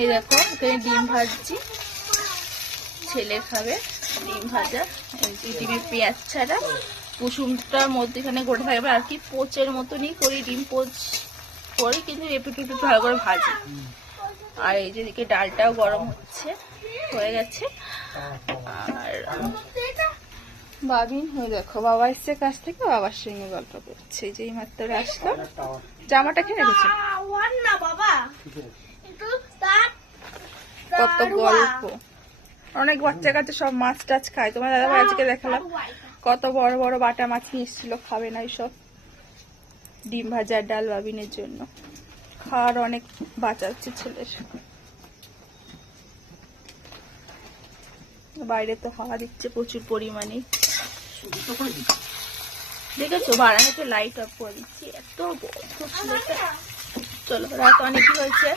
এই দেখো এখানে ডিম ভাজছি, ছেলে খাবে ডিম ভাজা। এই যে ডিমে পেঁয়াজ ছাড়া কুসুমটার মধ্যে এখানে গোটা থাকবে আর কি, পোচের মতনই করি, ডিম পোচ করি কিন্তু একটু একটু ভালো করে ভাজি। আর এই যে এদিকে ডালটাও গরম হয়ে গেছে। আর বাবিন হয়ে দেখো, বাবা এসছে কাছ থেকে, বাবার সঙ্গে গল্প করছে। এই যে এই মাত্র আসলো, জামাটা খেয়ে রেখেছে, কত গল্প। অনেক বাচ্চা কাছে সব মাছ টাছ খায়, তোমার দাদা ভাই আজকে দেখালাম কত বড় বড় বাটা মাছ নিয়ে এসেছিল, খাবে না এইসব। ডিম ভাজার ডাল বাবিনের জন্য, খাওয়ার অনেক বাঁচাচ্ছে ছেলের। বাইরে তো হাওয়া দিচ্ছে প্রচুর পরিমাণে, দেখেছো বারান্দাতে লাইট অফ করে দিচ্ছি, এত বড় ছেলেটা। চলো রাত অনেকই হয়েছে,